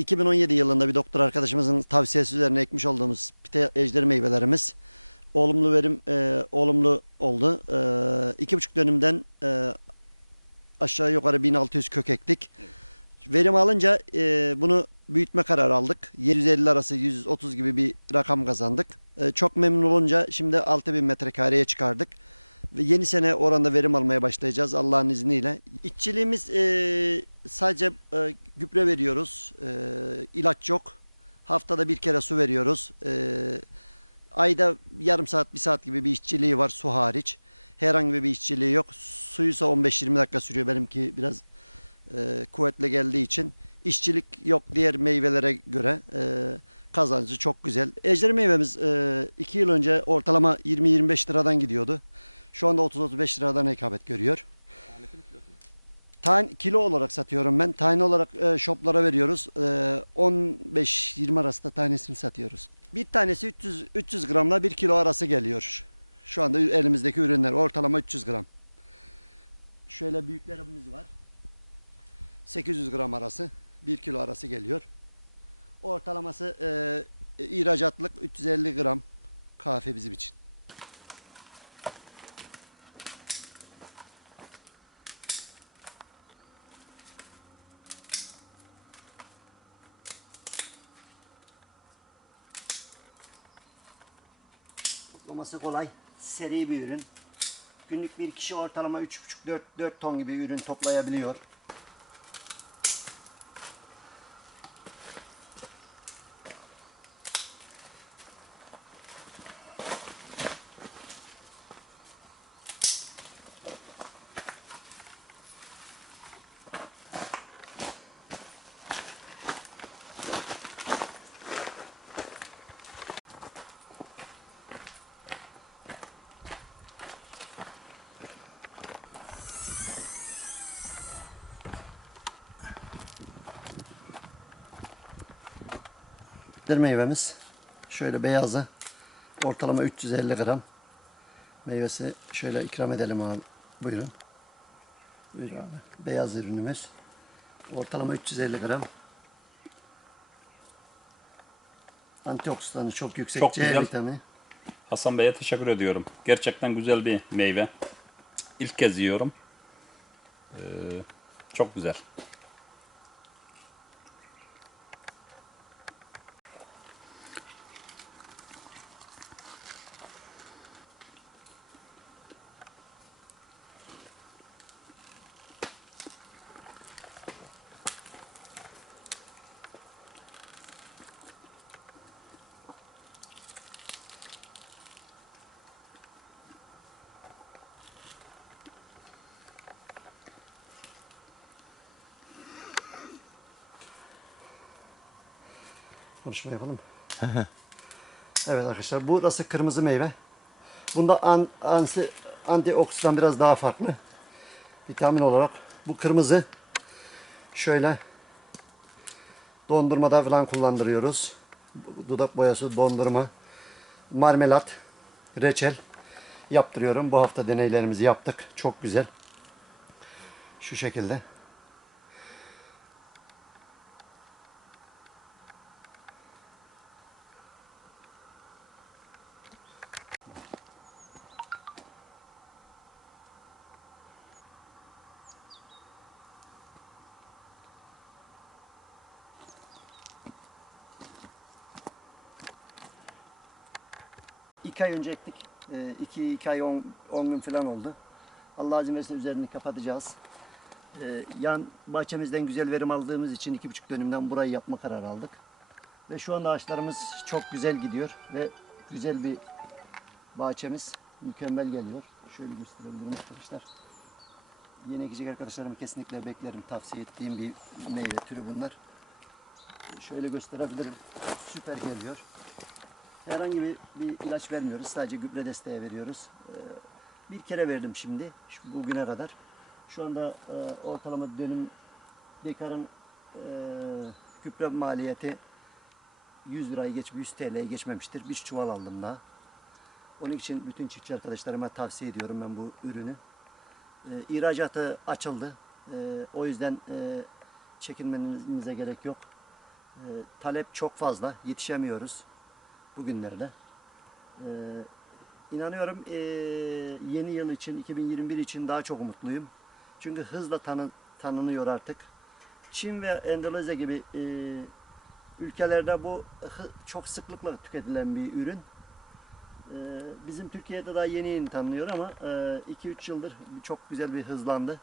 2017 yılında bir doktor arkadaşımızın tavsiyesi üzerine ekmiş olduğumuz pite ejderi meyvelerimiz olumlu verim e, olumlu oldu. E, iki buçuk dönümden e, aşağı yukarı 1600 kök ektik. Verim alınca e, bunu büyütme kararı aldık. 750 arası 130 gibi bir rakam kazandık. E, çok memnun olunca şimdi 6000 metrekareye çıkardık. Yeni sene oranda verim almaya başlayacağız Allah'ın izniyle. İşçiliğimiz e, sadece e, gübre veriyoruz. E, ilaç yok. Haftada bir kere su veriyoruz. E, ayda yarım saat bir saat gibi bir işçiliği var su hariç. Herhangi bir işçiliği yok. Suyuysa 15-20 dakika sürüyor. Benimki biraz e, kuvvetli geldiği için. İşçilik yok diğer meyvelere göre. E, kazancı çok güzel. Ejder meyvemiz 2 yıl önce ortalama 20-25 liradan gidiyordu. Şu anda 30-35 liradan rekabet görüyor. Tane, kilo olarak satıyorum ben. Tane olarak e, shoplara veriyoruz. E, 15-20 arasında tanesini satıyoruz. Bir tanesi 300, 300 gramla 1 kilo arası geliyor. Şu anda elimizdeki ürünler ortalama 300 gram. Şöyle büyüklerimiz var. 800 gram arası 1 kilo arası geliyor. Ortalaması e, ihracatlık 350 gram kahve bizim için. Toplaması kolay, seri bir ürün. Günlük bir kişi ortalama 3,5-4 4 ton gibi ürün toplayabiliyor. Bir meyvemiz. Şöyle beyazı. Ortalama 350 gram. Meyvesi şöyle ikram edelim abi. Buyurun. Buyur abi. Beyaz ürünümüz. Ortalama 350 gram. Antioksidanı çok yüksek. Çok C güzel. vitamini. Hasan Bey'e teşekkür ediyorum. Gerçekten güzel bir meyve. İlk kez yiyorum. Ee, çok güzel. Konuşma yapalım. evet arkadaşlar burası kırmızı meyve. Bunda an, ansi, antioksidan biraz daha farklı. Vitamin olarak. Bu kırmızı şöyle dondurmada falan kullandırıyoruz. Dudak boyası, dondurma, marmelat, reçel yaptırıyorum. Bu hafta deneylerimizi yaptık. Çok güzel. Şu şekilde. İki ay önce ektik. Ee, iki, iki ay on, on gün falan oldu. Allah izin verirse üzerini kapatacağız. Ee, yan bahçemizden güzel verim aldığımız için iki buçuk dönümden burayı yapma kararı aldık. Ve şu anda ağaçlarımız çok güzel gidiyor ve güzel bir bahçemiz mükemmel geliyor. Şöyle gösterebilirim arkadaşlar. Yeni ekecek arkadaşlarımı kesinlikle beklerim. Tavsiye ettiğim bir meyve türü bunlar. Şöyle gösterebilirim. Süper geliyor. Herhangi bir, bir ilaç vermiyoruz. Sadece gübre desteği veriyoruz. Ee, bir kere verdim şimdi. Şu, bugüne kadar. Şu anda e, ortalama dönüm dekarın e, gübre maliyeti 100 lirayı geç 100 TL'ye geçmemiştir. Bir çuval aldım daha. Onun için bütün çiftçi arkadaşlarıma tavsiye ediyorum ben bu ürünü. E, açıldı. E, o yüzden e, çekinmenize gerek yok. E, talep çok fazla. Yetişemiyoruz bugünlerde. E, inanıyorum e, yeni yıl için 2021 için daha çok umutluyum. Çünkü hızla tanı, tanınıyor artık. Çin ve Endonezya gibi e, ülkelerde bu çok sıklıkla tüketilen bir ürün. E, bizim Türkiye'de daha yeni yeni tanınıyor ama 2-3 yıldır çok güzel bir hızlandı.